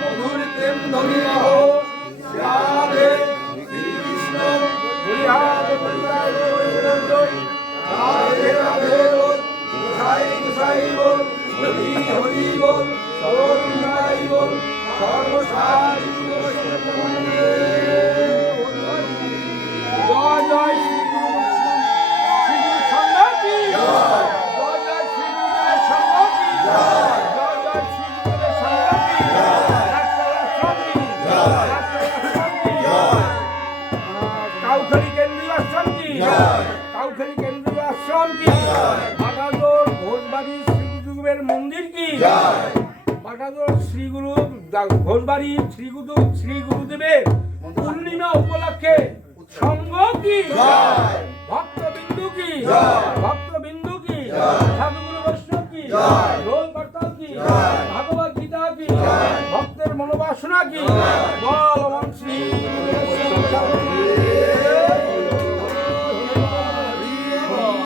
মধুর প্রেম ধনী রহ রাধে কৃষ্ণ রাধে রাধে বল গোসাই গোসাই বল হরি হরি বল সর্বনাই বল সর্বসাধু জয় জয় শ্রী গুরু সংঘ কি জয় জয় শ্রী গুরুদেবের সংঘ কি জয় জয় শ্রী গুরুদেবের সংঘ কি কাউখালী কেন্দ্রীয় আশ্রম কি কাউখালী কেন্দ্রীয় আশ্রম কি বাটাদোর ঘোষবাড়ি শ্রী গুরুদেবের মন্দির কি বাটাদোর শ্রী গুরু ঘোষবাড়ি শ্রী গুরুদেবের পূর্ণিমা উপলক্ষে সংঘ কি ভক্তবিন্দু কি ভক্তবিন্দু কি সাধুগুরু বৈষ্ণব কি রোল করতাল কি ভাগবত গীতা কি ভক্তের মনোবাসনা কি বল শ্রী